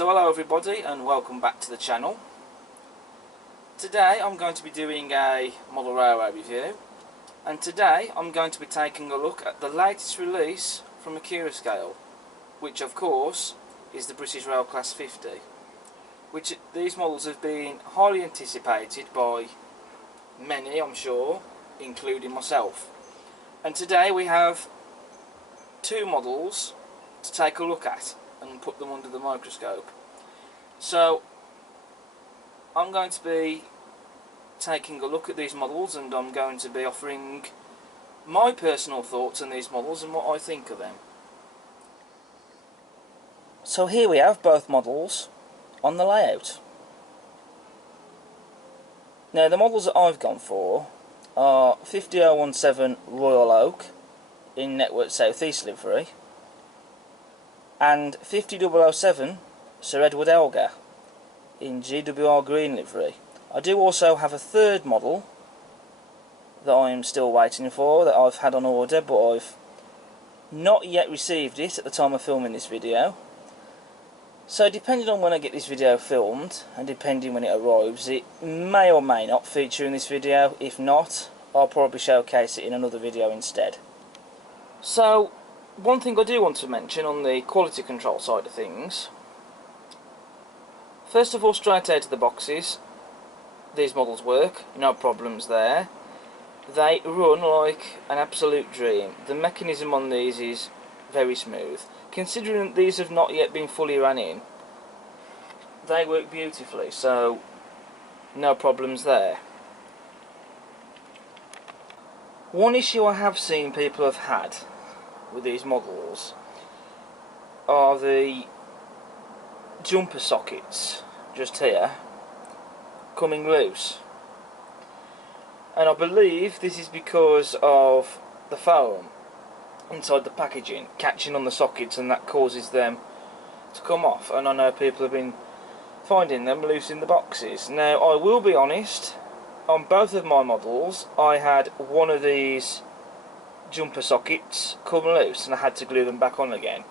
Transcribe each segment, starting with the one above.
So hello everybody and welcome back to the channel. Today I'm going to be doing a model railway review, and today I'm going to be taking a look at the latest release from Accurascale, which of course is the British Rail Class 50, which these models have been highly anticipated by many, I'm sure, including myself. And today we have two models to take a look at and put them under the microscope. So I'm going to be taking a look at these models, and I'm going to be offering my personal thoughts on these models and what I think of them. So here we have both models on the layout. Now the models that I've gone for are 50017 Royal Oak in Network South East livery, and 50007 Sir Edward Elgar in GWR Green livery. I do also have a third model that I'm still waiting for, that I've had on order, but I've not yet received it at the time of filming this video. So depending on when I get this video filmed, and depending when it arrives, it may or may not feature in this video. If not, I'll probably showcase it in another video instead. So one thing I do want to mention on the quality control side of things, first of all, straight out of the boxes, these models work, no problems there. They run like an absolute dream. The mechanism on these is very smooth. Considering that these have not yet been fully run in, they work beautifully, so no problems there. One issue I have seen people have had with these models are the jumper sockets just here coming loose, and I believe this is because of the foam inside the packaging catching on the sockets, and that causes them to come off, and I know people have been finding them loose in the boxes. Now I will be honest, on both of my models I had one of these jumper sockets come loose and I had to glue them back on again.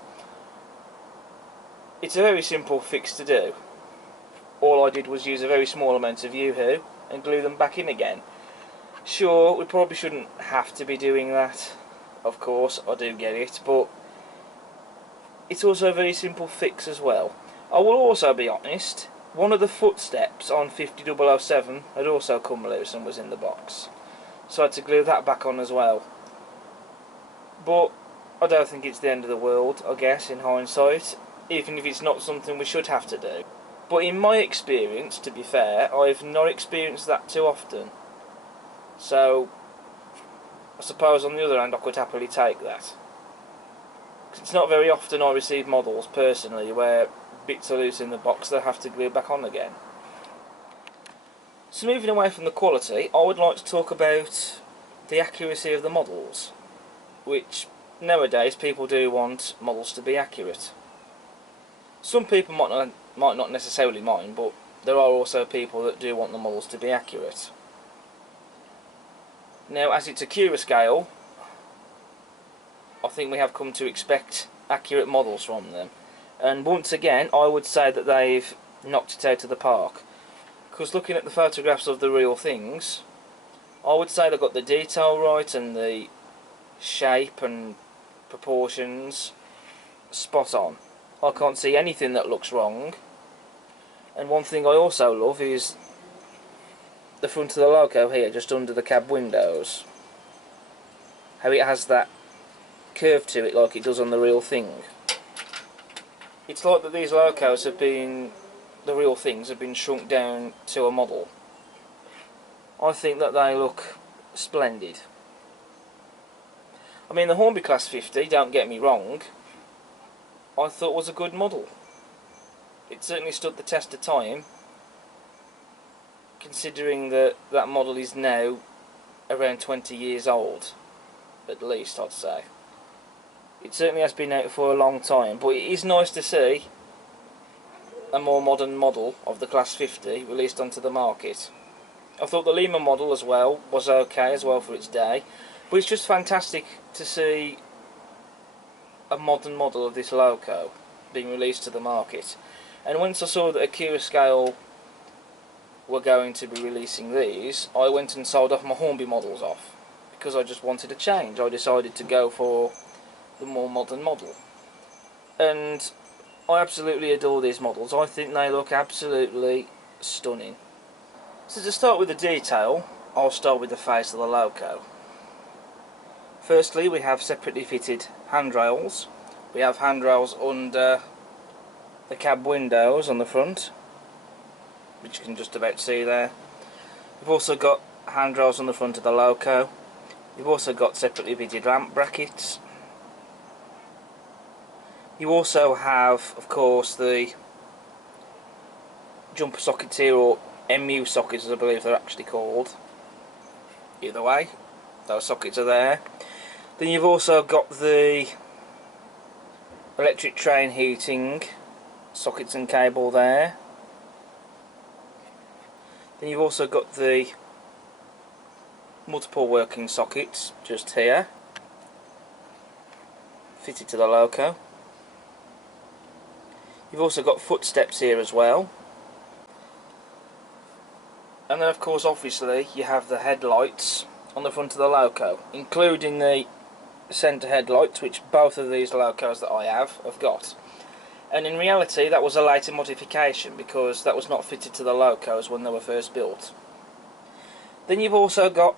It's a very simple fix to do. All I did was use a very small amount of Yoo-hoo and glue them back in again. Sure, we probably shouldn't have to be doing that, of course, I do get it, but it's also a very simple fix as well. I will also be honest, one of the footsteps on 50007 had also come loose and was in the box, so I had to glue that back on as well. But I don't think it's the end of the world, I guess, in hindsight, even if it's not something we should have to do. But in my experience, to be fair, I've not experienced that too often. So I suppose on the other hand I could happily take that. It's not very often I receive models personally where bits are loose in the box that I have to glue back on again. So moving away from the quality, I would like to talk about the accuracy of the models, which nowadays people do want models to be accurate. Some people might not necessarily mind, but there are also people that do want the models to be accurate. Now, as it's Accurascale, I think we have come to expect accurate models from them, and once again I would say that they've knocked it out of the park, because looking at the photographs of the real things, I would say they've got the detail right and the shape and proportions spot on. I can't see anything that looks wrong. And one thing I also love is the front of the logo here, just under the cab windows, how it has that curve to it like it does on the real thing. It's like that these logos have been, the real things have been shrunk down to a model. I think that they look splendid. I mean, the Hornby Class 50, don't get me wrong, I thought was a good model. It certainly stood the test of time, considering that that model is now around 20 years old, at least I'd say. It certainly has been out for a long time, but it is nice to see a more modern model of the Class 50 released onto the market. I thought the Lima model as well was okay as well for its day, but it's just fantastic to see a modern model of this loco being released to the market. And once I saw that Accurascale were going to be releasing these, I went and sold off my Hornby models off, because I just wanted a change. I decided to go for the more modern model. And I absolutely adore these models. I think they look absolutely stunning. So to start with the detail, I'll start with the face of the loco. Firstly, we have separately fitted handrails. We have handrails under the cab windows on the front, which you can just about see there. We've also got handrails on the front of the loco. You've also got separately fitted lamp brackets. You also have, of course, the jumper sockets here, or MU sockets as I believe they're actually called. Either way, those sockets are there. Then you've also got the electric train heating sockets and cable there. Then you've also got the multiple working sockets just here, fitted to the loco. You've also got footsteps here as well. And then of course obviously you have the headlights on the front of the loco, including the centre headlights, which both of these locos that I have got. And in reality that was a later modification, because that was not fitted to the locos when they were first built. Then you've also got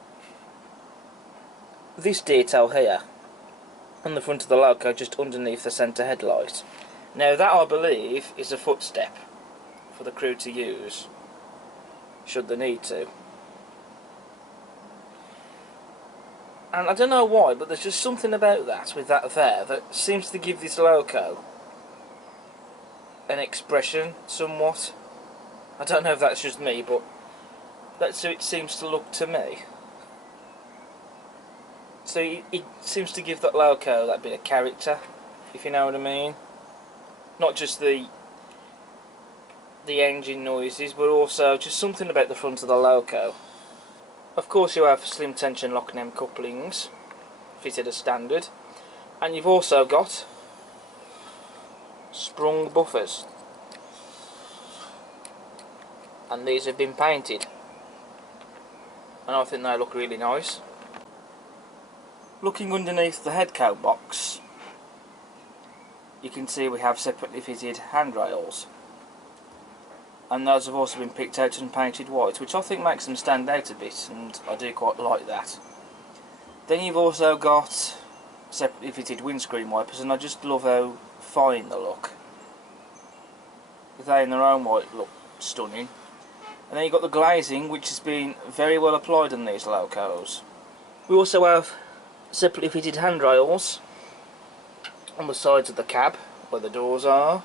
this detail here on the front of the loco, just underneath the centre headlight. Now that, I believe, is a footstep for the crew to use should they need to. And I don't know why, but there's just something about that, with that there, that seems to give this loco an expression somewhat. I don't know if that's just me, but that's how it seems to look to me. So it seems to give that loco that bit of character, if you know what I mean. Not just the engine noises, but also just something about the front of the loco. Of course you have slim tension lock and M couplings fitted as standard, and you've also got sprung buffers, and these have been painted, and I think they look really nice. Looking underneath the head coat box, you can see we have separately fitted handrails, and those have also been picked out and painted white, which I think makes them stand out a bit, and I do quite like that. Then you've also got separately fitted windscreen wipers, and I just love how fine they look. They in their own right look stunning. And then you've got the glazing, which has been very well applied on these locos. We also have separately fitted handrails on the sides of the cab where the doors are.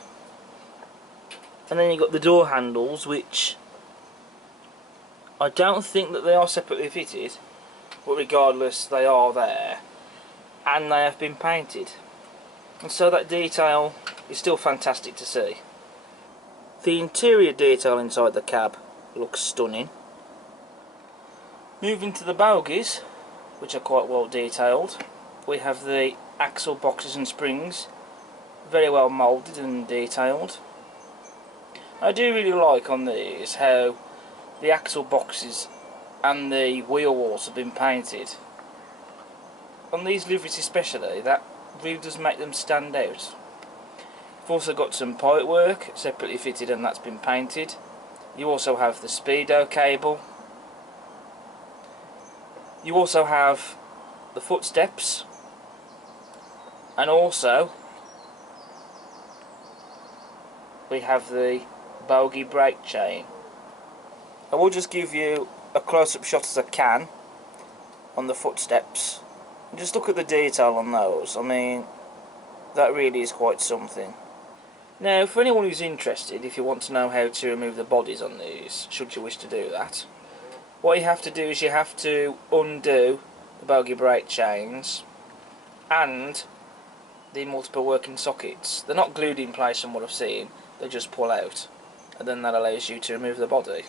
And then you've got the door handles, which I don't think that they are separately fitted, but regardless they are there, and they have been painted, and so that detail is still fantastic to see. The interior detail inside the cab looks stunning. Moving to the bogies, which are quite well detailed, we have the axle boxes and springs, very well moulded and detailed. I do really like on these how the axle boxes and the wheel walls have been painted. On these liveries especially, that really does make them stand out. We've also got some pipe work separately fitted, and that's been painted. You also have the speedo cable. You also have the footsteps, and also we have the bogie brake chain. I will just give you a close-up shot as I can on the footsteps, and just look at the detail on those. I mean, that really is quite something. Now, for anyone who's interested, if you want to know how to remove the bodies on these, should you wish to do that, what you have to do is you have to undo the bogie brake chains and the multiple working sockets. They're not glued in place from what I've seen, they just pull out, and then that allows you to remove the body.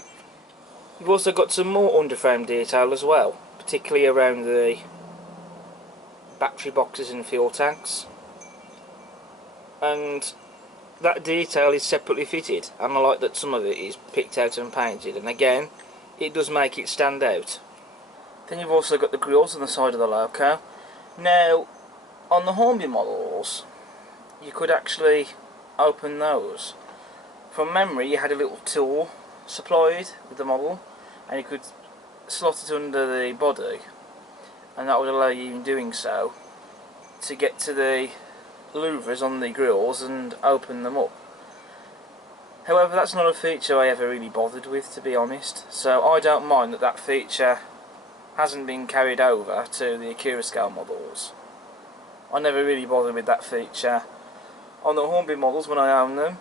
You've also got some more underframe detail as well, particularly around the battery boxes and fuel tanks. And that detail is separately fitted, and I like that some of it is picked out and painted, and again it does make it stand out. Then you've also got the grills on the side of the loco. Now on the Hornby models you could actually open those. From memory you had a little tool supplied with the model and you could slot it under the body, and that would allow you, in doing so, to get to the louvers on the grills and open them up. However, that's not a feature I ever really bothered with, to be honest, so I don't mind that that feature hasn't been carried over to the Accurascale models. I never really bothered with that feature on the Hornby models when I own them,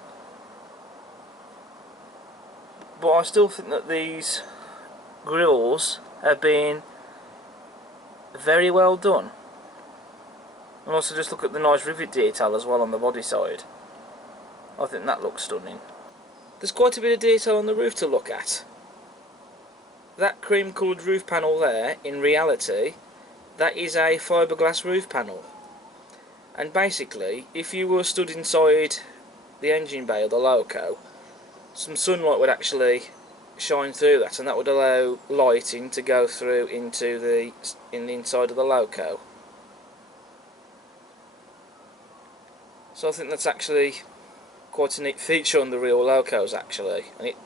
but I still think that these grills have been very well done. And also just look at the nice rivet detail as well on the body side. I think that looks stunning. There's quite a bit of detail on the roof to look at. That cream coloured roof panel there, in reality, that is a fiberglass roof panel. And basically, if you were stood inside the engine bay of the loco, some sunlight would actually shine through that, and that would allow lighting to go through into the inside of the loco. So I think that's actually quite a neat feature on the real locos actually, and it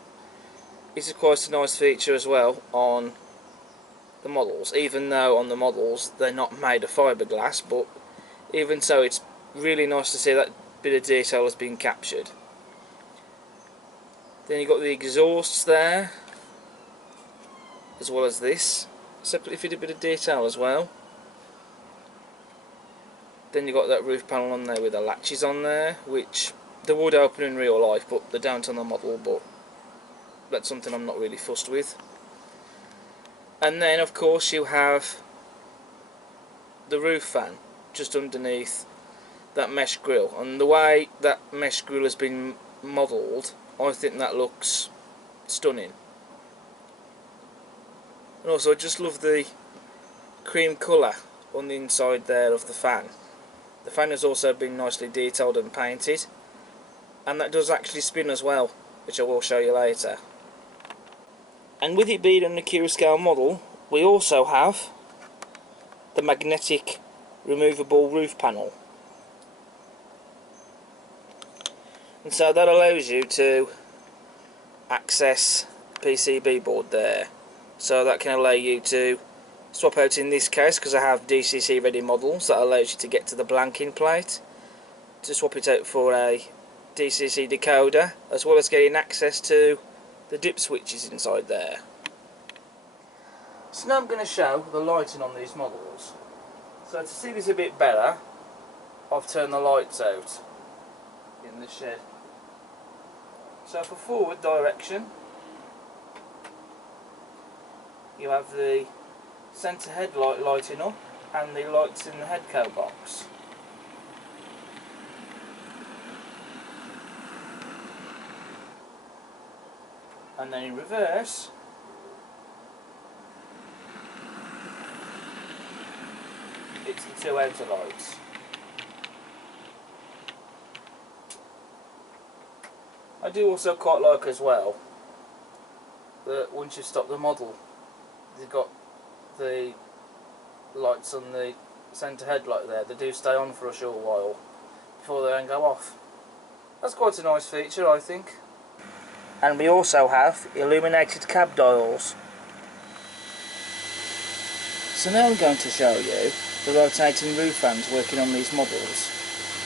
is quite a nice feature as well on the models, even though on the models they're not made of fiberglass, but even so it's really nice to see that bit of detail has been captured. Then you've got the exhausts there, as well as this, separately fitted bit of detail as well. Then you've got that roof panel on there with the latches on there, which they would open in real life, but they don't on the model, but that's something I'm not really fussed with. And then of course you have the roof fan just underneath that mesh grille, and the way that mesh grille has been modelled, I think that looks stunning. And also I just love the cream colour on the inside there of the fan. The fan has also been nicely detailed and painted, and that does actually spin as well, which I will show you later. And with it being an Accurascale model, we also have the magnetic removable roof panel. And so that allows you to access PCB board there. So that can allow you to swap out, in this case, because I have DCC ready models, that allows you to get to the blanking plate, to swap it out for a DCC decoder, as well as getting access to the dip switches inside there. So now I'm going to show the lighting on these models. So to see this a bit better, I've turned the lights out in the shed. So for forward direction, you have the centre headlight lighting up and the lights in the headco box. And then in reverse, it's the two outer lights. I do also quite like as well that once you've stopped the model, you've got the lights on the centre headlight there. They do stay on for a short while before they then go off. That's quite a nice feature, I think. And we also have illuminated cab dials. So now I'm going to show you the rotating roof fans working on these models.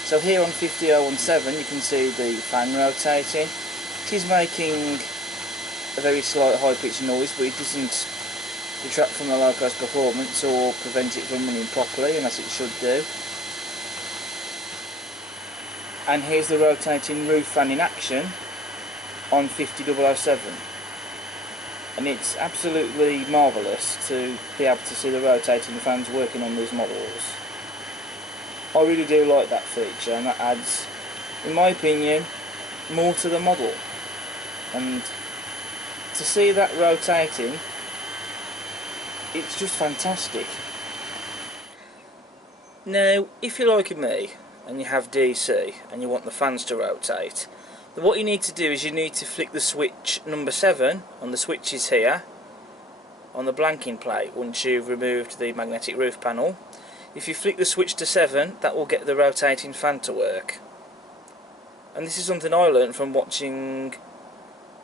So here on 50017 you can see the fan rotating. It is making a very slight high pitched noise, but it doesn't detract from the loco's performance or prevent it from running properly, and as it should do. And here's the rotating roof fan in action on 50007, and it's absolutely marvellous to be able to see the rotating fans working on these models. I really do like that feature, and that adds, in my opinion, more to the model. And to see that rotating, it's just fantastic. Now, if you're like me and you have DC and you want the fans to rotate, then what you need to do is you need to flick the switch number 7 on the switches here on the blanking plate once you've removed the magnetic roof panel. If you flick the switch to 7, that will get the rotating fan to work. And this is something I learned from watching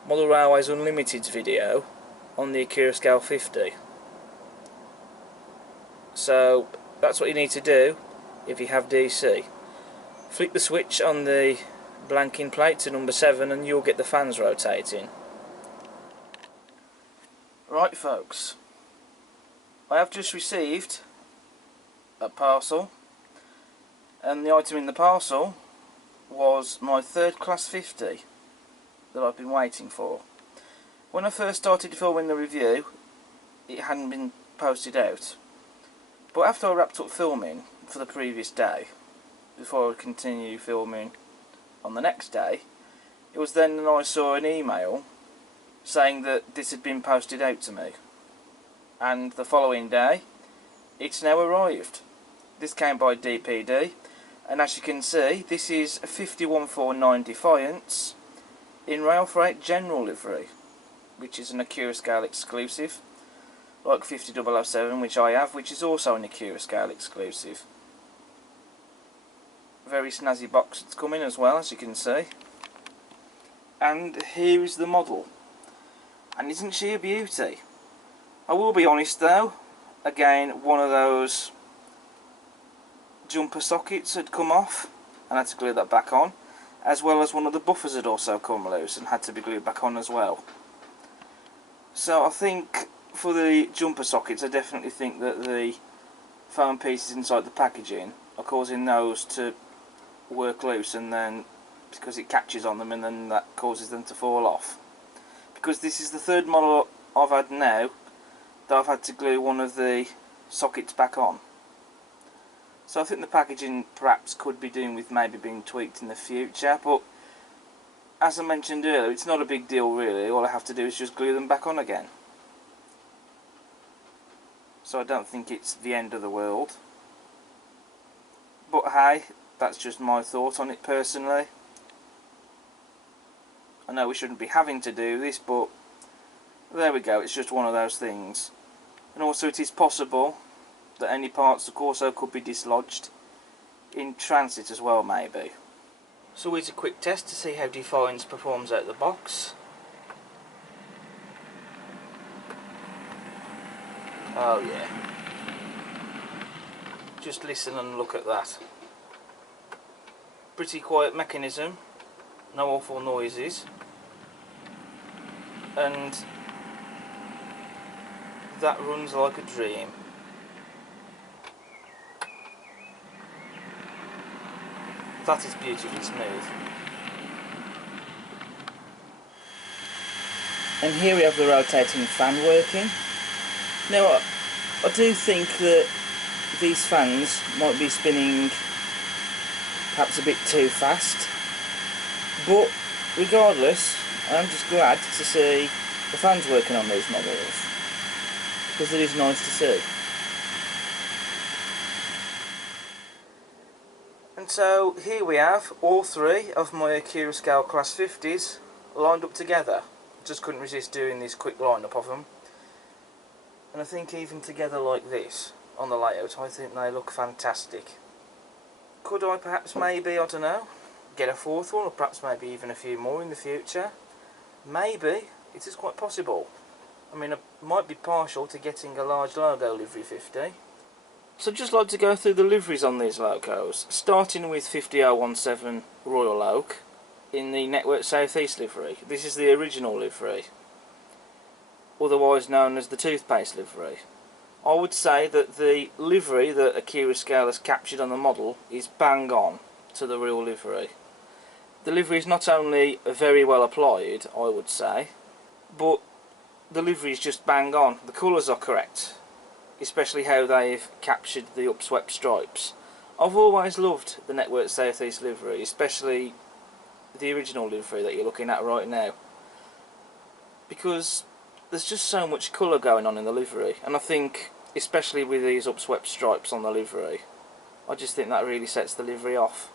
Model Railways Unlimited's video on the Accurascale 50. So that's what you need to do if you have DC. Flick the switch on the blanking plate to number 7 and you'll get the fans rotating. Right folks, I have just received a parcel, and the item in the parcel was my third class 50 that I've been waiting for. When I first started filming the review, it hadn't been posted out, but after I wrapped up filming for the previous day, before I would continue filming on the next day, it was then that I saw an email saying that this had been posted out to me, and the following day it's now arrived. This came by DPD, and as you can see, this is a 51409 Defiance in Rail Freight General livery, which is an Accurascale exclusive, like 50007, which I have, which is also an Accurascale exclusive. Very snazzy box it's come in as well, as you can see. And here is the model. And isn't she a beauty? I will be honest though, again, one of those jumper sockets had come off and I had to glue that back on, as well as one of the buffers had also come loose and had to be glued back on as well. So I think for the jumper sockets, I definitely think that the foam pieces inside the packaging are causing those to work loose, and then because it catches on them and then that causes them to fall off. Because this is the third model I've had now that I've had to glue one of the sockets back on. So I think the packaging perhaps could be doing with maybe being tweaked in the future, but as I mentioned earlier, it's not a big deal really. All I have to do is just glue them back on again. So I don't think it's the end of the world. But hey, that's just my thought on it personally. I know we shouldn't be having to do this, but there we go, it's just one of those things. And also it is possible that any parts also could be dislodged in transit as well, maybe. So here's a quick test to see how Defiance performs out of the box. Oh yeah. Just listen and look at that. Pretty quiet mechanism, no awful noises, and that runs like a dream. That is beautifully smooth. And here we have the rotating fan working. Now I do think that these fans might be spinning perhaps a bit too fast, but regardless, I'm just glad to see the fans working on these models, because it is nice to see. And so here we have all three of my Accurascale Class 50s lined up together. Just couldn't resist doing this quick lineup of them. And I think even together like this on the layout, I think they look fantastic. Could I perhaps maybe, I don't know, get a fourth one, or perhaps maybe even a few more in the future? Maybe. It is quite possible. I mean, I might be partial to getting a large logo livery 50. So I'd just like to go through the liveries on these logos, starting with 50017 Royal Oak in the Network South East livery. This is the original livery, otherwise known as the toothpaste livery. I would say that the livery that Accurascale has captured on the model is bang on to the real livery. The livery is not only very well applied, I would say, but the livery is just bang on. The colours are correct, especially how they've captured the upswept stripes. I've always loved the Network South East livery, especially the original livery that you're looking at right now, because there's just so much colour going on in the livery, and I think especially with these upswept stripes on the livery, I just think that really sets the livery off.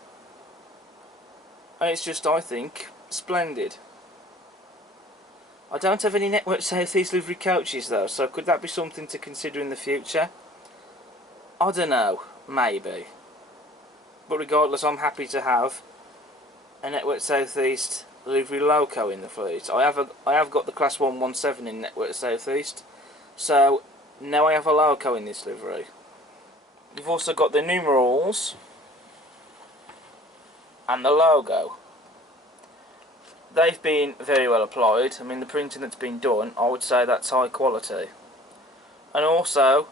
And it's just, I think, splendid. I don't have any Network South East livery coaches though, so could that be something to consider in the future? I don't know, maybe. But regardless, I'm happy to have a Network South East livery loco in the fleet. I have got the Class 117 in Network South East, so now I have a loco in this livery. You've also got the numerals and the logo. They've been very well applied. I mean, the printing that's been done, I would say that's high quality. And also,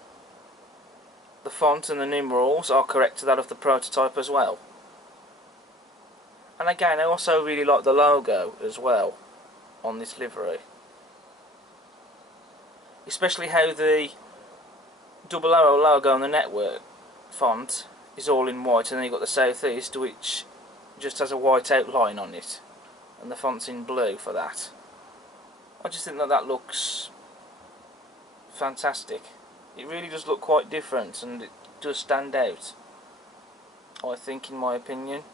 the font and the numerals are correct to that of the prototype as well. And again, I also really like the logo as well on this livery. Especially how the double arrow logo on the network font is all in white, and then you've got the South East, which just has a white outline on it, and the font's in blue for that. I just think that that looks fantastic. It really does look quite different, and it does stand out, I think, in my opinion.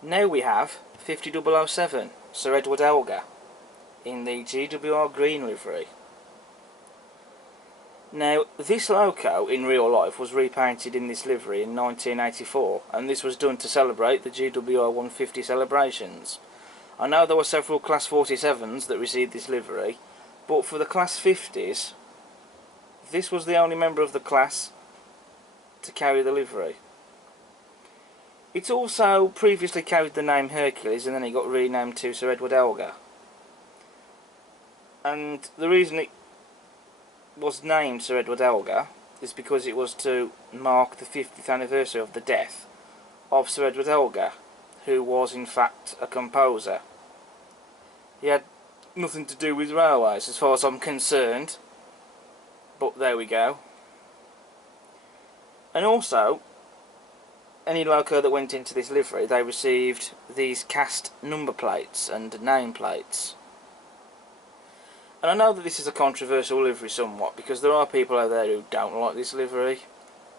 Now we have 50007 Sir Edward Elgar in the GWR green livery. Now, this loco in real life was repainted in this livery in 1984, and this was done to celebrate the GWR 150 celebrations. I know there were several Class 47s that received this livery, but for the Class 50s, this was the only member of the class to carry the livery. It also previously carried the name Hercules, and then it got renamed to Sir Edward Elgar. And the reason it was named Sir Edward Elgar is because it was to mark the 50th anniversary of the death of Sir Edward Elgar, who was in fact a composer. He had nothing to do with railways as far as I'm concerned, but there we go. And also, any loco that went into this livery, they received these cast number plates and name plates. And I know that this is a controversial livery somewhat, because there are people out there who don't like this livery.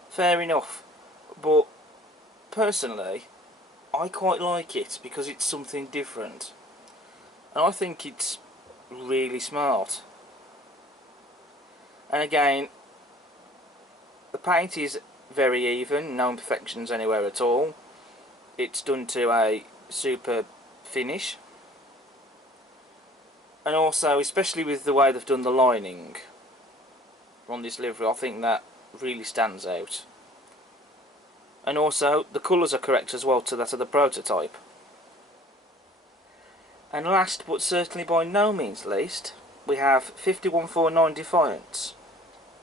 Fair enough. But personally, I quite like it because it's something different. And I think it's really smart. And again, the paint is very even, no imperfections anywhere at all. It's done to a superb finish. And also, especially with the way they've done the lining on this livery, I think that really stands out. And also, the colours are correct as well to that of the prototype. And last, but certainly by no means least, we have 5149 Defiance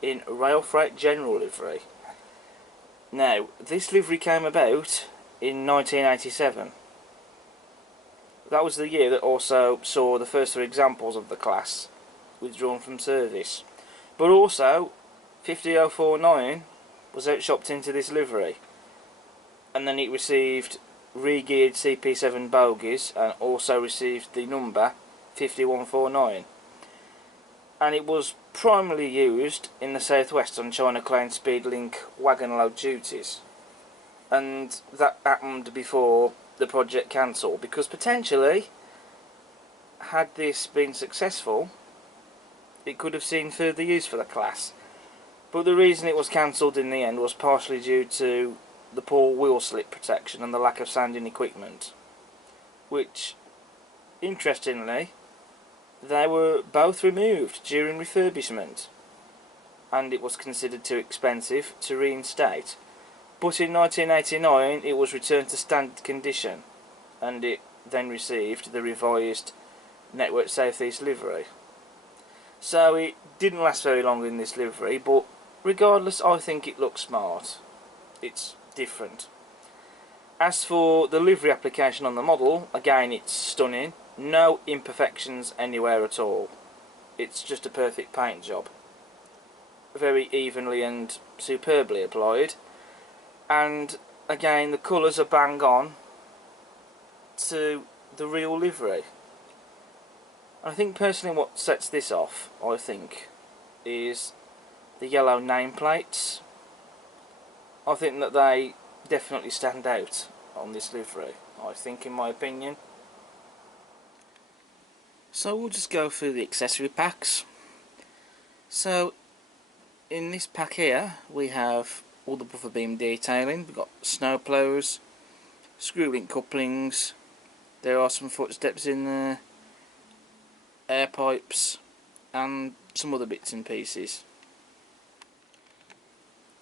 in Rail Freight General livery. Now, this livery came about in 1987. That was the year that also saw the first 3 examples of the class withdrawn from service. But also, 50049 was outshopped into this livery, and then it received re-geared CP7 bogies and also received the number 5149. And it was primarily used in the southwest on China Clay Speedlink wagon load duties. And that happened before the project cancelled, because potentially, had this been successful, it could have seen further use for the class. But the reason it was cancelled in the end was partially due to the poor wheel slip protection and the lack of sounding equipment, which, interestingly, they were both removed during refurbishment, and it was considered too expensive to reinstate. But in 1989 it was returned to standard condition, and it then received the revised Network South East livery. So it didn't last very long in this livery, but regardless, I think it looks smart. It's different. As for the livery application on the model, again it's stunning. No imperfections anywhere at all. It's just a perfect paint job. Very evenly and superbly applied. And again, the colours are bang on to the real livery. I think personally what sets this off, I think, is the yellow nameplates I think that they definitely stand out on this livery, I think, in my opinion. So we'll just go through the accessory packs. So in this pack here we have all the buffer beam detailing. We've got snow plows, screw link couplings, there are some footsteps in there, air pipes and some other bits and pieces.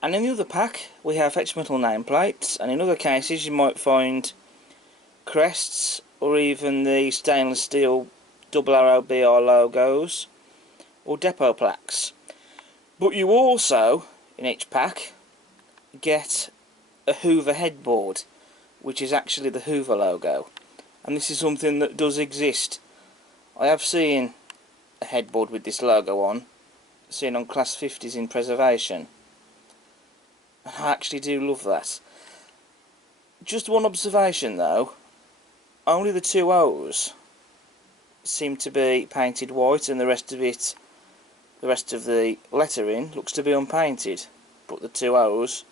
And in the other pack we have etched metal nameplates, and in other cases you might find crests or even the stainless steel double arrow BR logos or depot plaques. But you also, in each pack, get a Hoover headboard, which is actually the Hoover logo, and this is something that does exist. I have seen a headboard with this logo on, seen on Class 50s in preservation. I actually do love that. Just one observation though, only the two O's seem to be painted white, and the rest of the lettering looks to be unpainted, but the two O's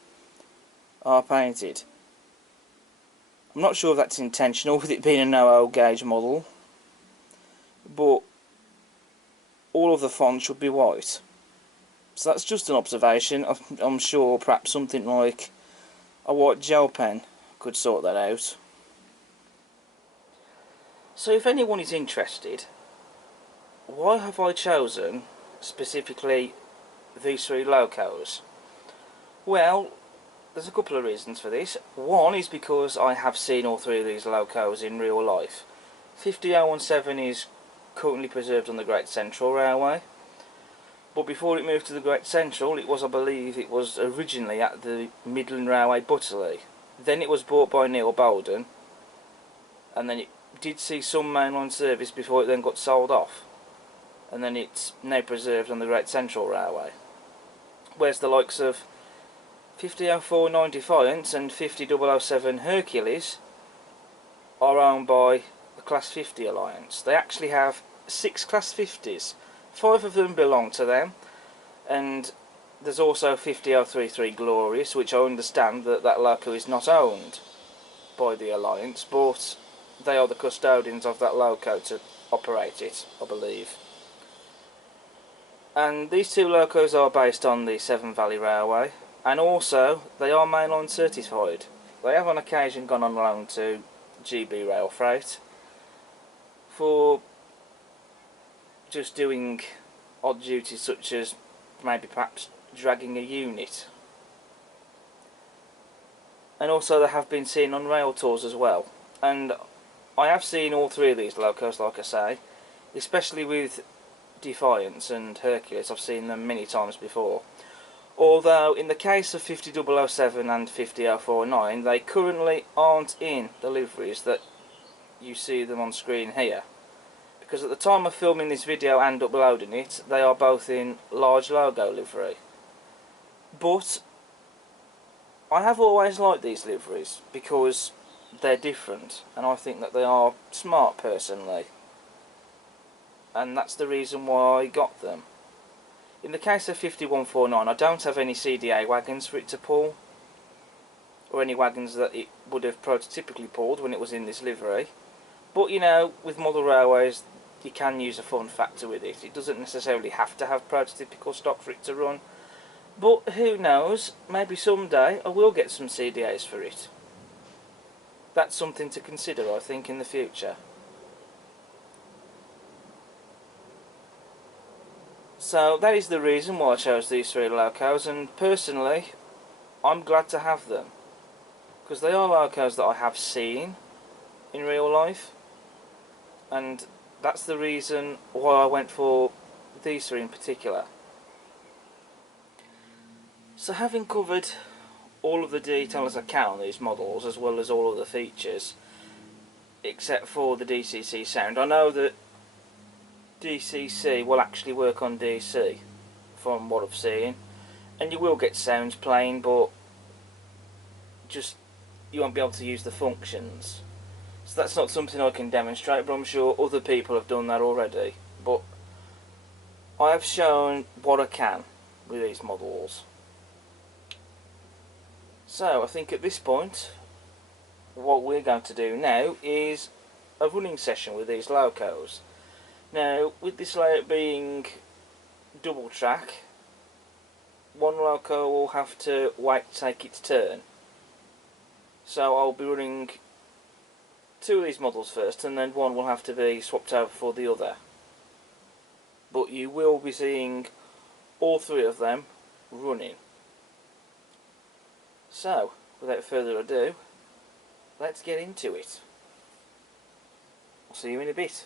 are painted. I'm not sure if that's intentional with it being a no O gauge model, but all of the font should be white. So that's just an observation. I'm sure perhaps something like a white gel pen could sort that out. So if anyone is interested, why have I chosen specifically these three locos? Well, there's a couple of reasons for this. One is because I have seen all three of these locos in real life. 50017 is currently preserved on the Great Central Railway, but before it moved to the Great Central I believe it was originally at the Midland Railway Butterley. Then it was bought by Neil Bolden, and then it did see some mainline service before it then got sold off, and then it's now preserved on the Great Central Railway. Whereas the likes of 5009 Defiance and 50007 Hercules are owned by the Class 50 Alliance. They actually have 6 Class 50s. 5 of them belong to them, and there's also 50033 Glorious, which I understand that loco is not owned by the Alliance, but they are the custodians of that loco to operate it, I believe. And these two locos are based on the Severn Valley Railway, and also they are mainline certified. They have on occasion gone on loan to GB Rail Freight for just doing odd duties such as maybe perhaps dragging a unit. And also they have been seen on rail tours as well. And I have seen all three of these locos, like I say, especially with Defiance and Hercules. I've seen them many times before. Although in the case of 50007 and 50049, they currently aren't in the liveries that you see them on screen here, because at the time of filming this video and uploading it, they are both in large logo livery. But I have always liked these liveries because they're different, and I think that they are smart personally, and that's the reason why I got them. In the case of 5149, I don't have any CDA wagons for it to pull, or any wagons that it would have prototypically pulled when it was in this livery. But you know, with model railways you can use a fun factor with it. It doesn't necessarily have to have prototypical stock for it to run, but who knows, maybe someday I will get some CDAs for it. That's something to consider, I think, in the future. So that is the reason why I chose these three locos, and personally I'm glad to have them, because they are locos that I have seen in real life, and that's the reason why I went for these three in particular. So having covered all of the detail as I can on these models, as well as all of the features, except for the DCC sound, I know that DCC will actually work on DC from what I've seen, and you will get sounds playing, but just you won't be able to use the functions. So that's not something I can demonstrate, but I'm sure other people have done that already. But I have shown what I can with these models. So I think at this point what we're going to do now is a running session with these locos. Now with this layout being double track, one loco will have to wait to take its turn. So I'll be running two of these models first, and then one will have to be swapped over for the other. But you will be seeing all three of them running. So, without further ado, let's get into it. I'll see you in a bit.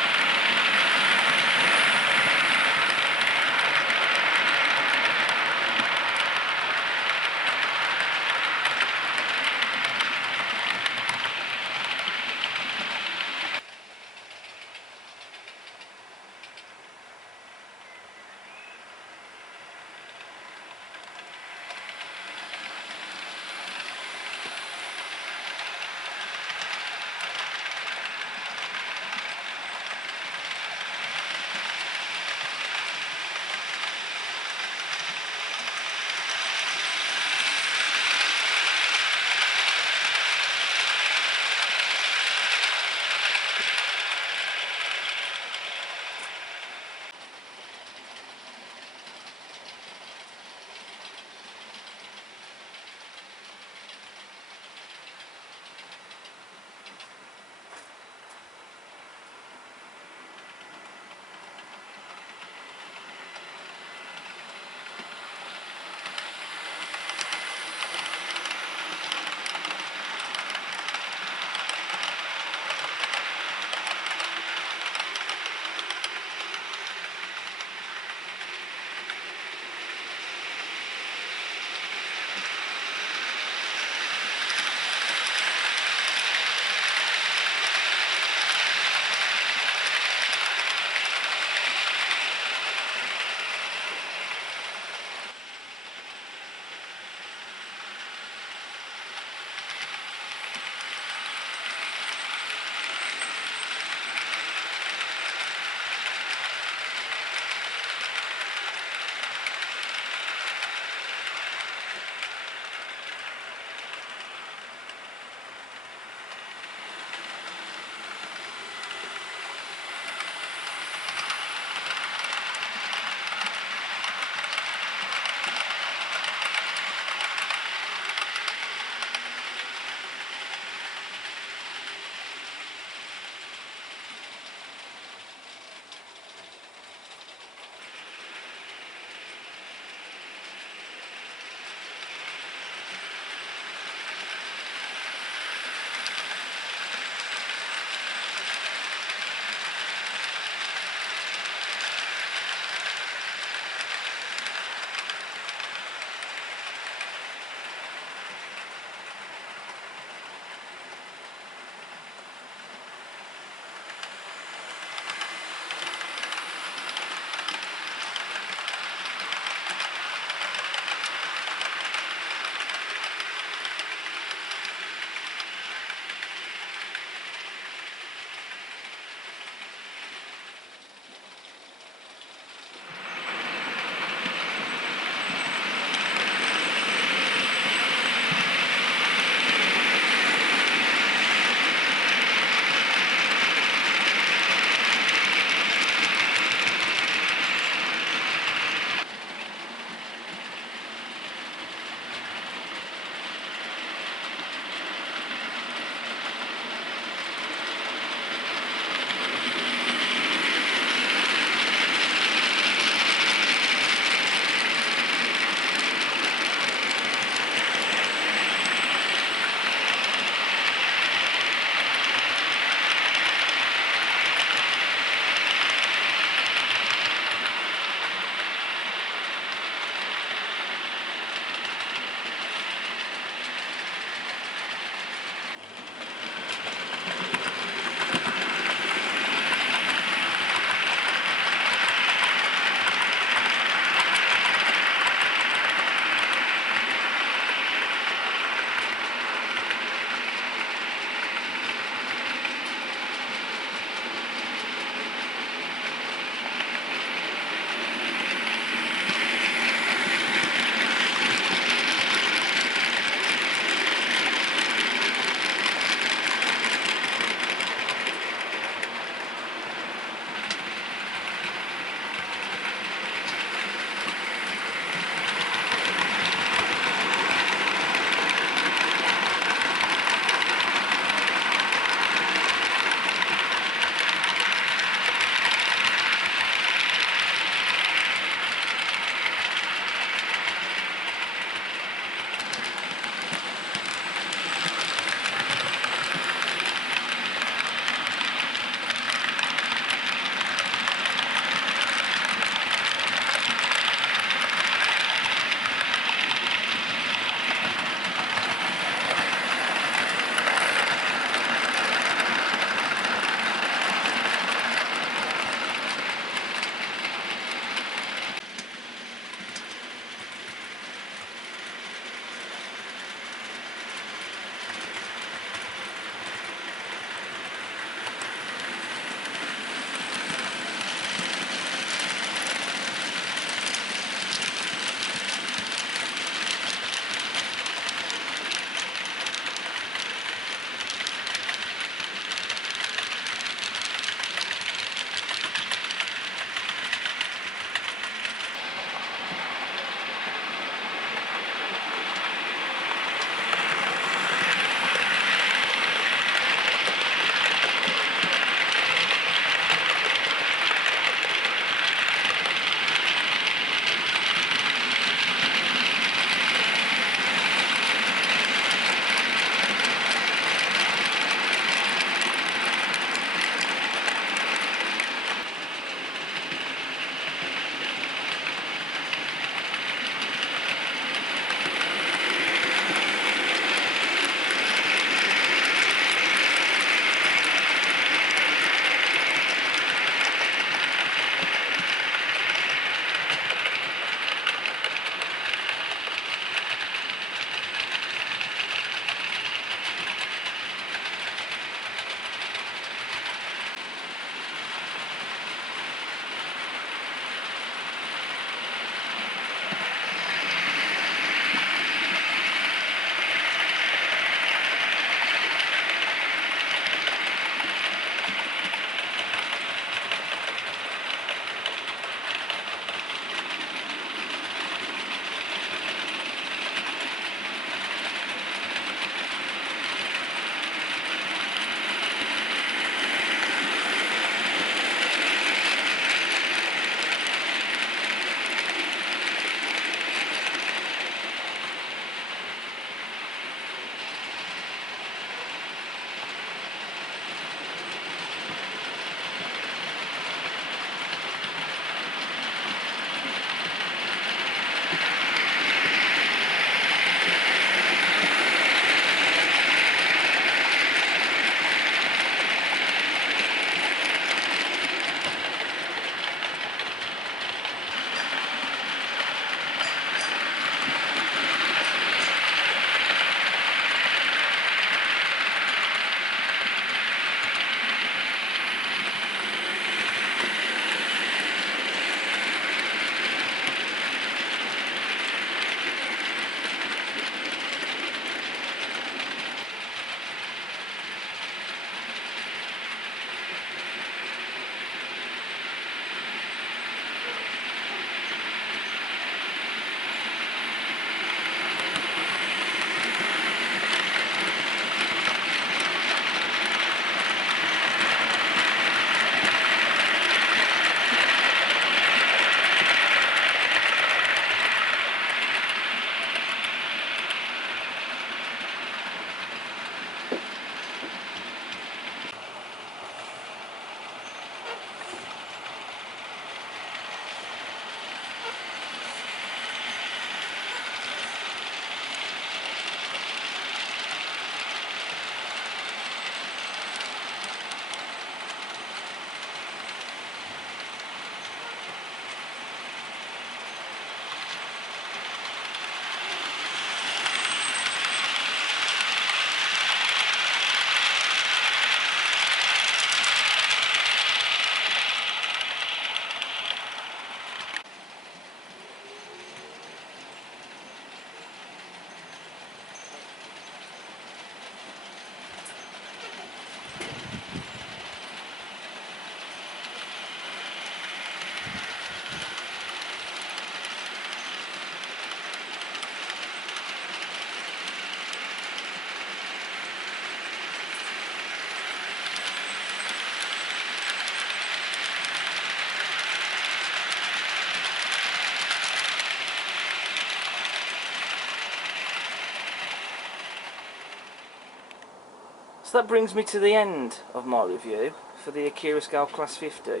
So that brings me to the end of my review for the Accurascale Class 50.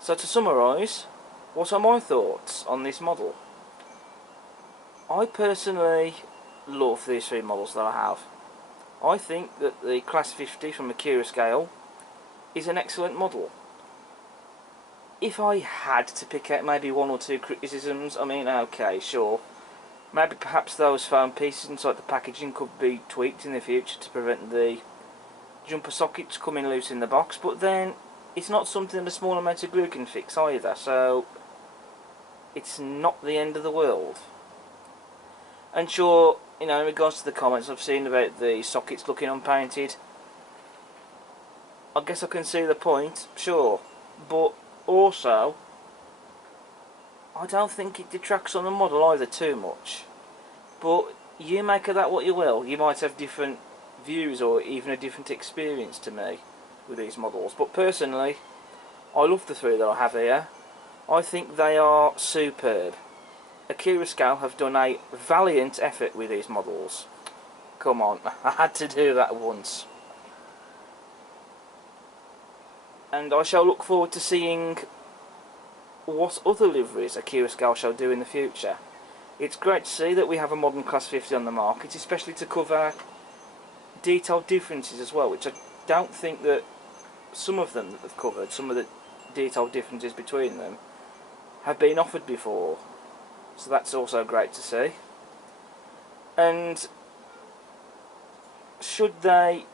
So to summarise, what are my thoughts on this model? I personally love these three models that I have. I think that the Class 50 from Accurascale is an excellent model. If I had to pick out maybe one or two criticisms, I mean, okay, sure. Maybe perhaps those foam pieces inside the packaging could be tweaked in the future to prevent the jumper sockets coming loose in the box, but then it's not something that a small amount of glue can fix either, so it's not the end of the world. And sure, you know, in regards to the comments I've seen about the sockets looking unpainted, I guess I can see the point, sure, but also I don't think it detracts on the model either too much. But you make of that what you will. You might have different views or even a different experience to me with these models, but personally I love the three that I have here. I think they are superb. Accurascale have done a valiant effort with these models. Come on, I had to do that once. And I shall look forward to seeing what other liveries Accurascale shall do in the future. It's great to see that we have a modern Class 50 on the market, especially to cover detailed differences as well, which I don't think that some of them that they've covered, some of the detailed differences between them, have been offered before. So that's also great to see. And should they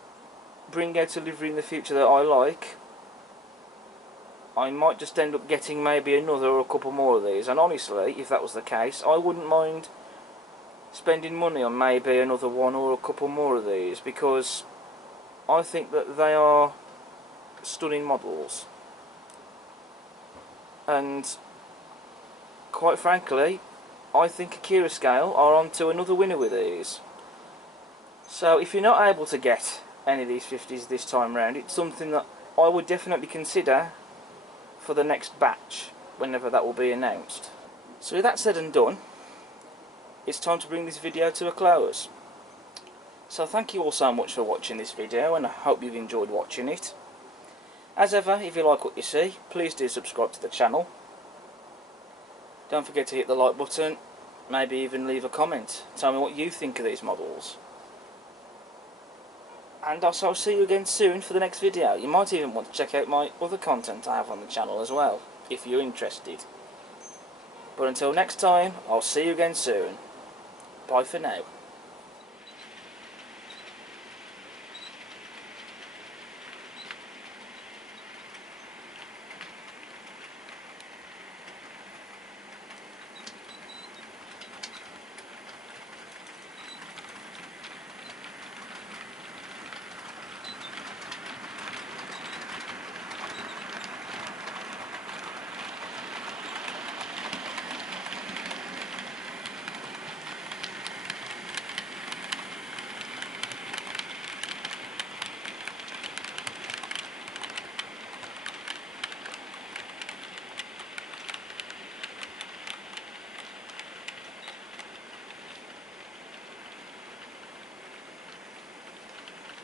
bring out a livery in the future that I like, I might just end up getting maybe another or a couple more of these. And honestly, if that was the case, I wouldn't mind spending money on maybe another one or a couple more of these, because I think that they are stunning models. And quite frankly, I think Accurascale are on to another winner with these. So if you're not able to get any of these 50s this time round, it's something that I would definitely consider for the next batch, whenever that will be announced. So with that said and done, it's time to bring this video to a close. So thank you all so much for watching this video, and I hope you've enjoyed watching it. As ever, if you like what you see, please do subscribe to the channel. Don't forget to hit the like button, maybe even leave a comment. Tell me what you think of these models. And I'll see you again soon for the next video. You might even want to check out my other content I have on the channel as well, if you're interested. But until next time, I'll see you again soon. Bye for now.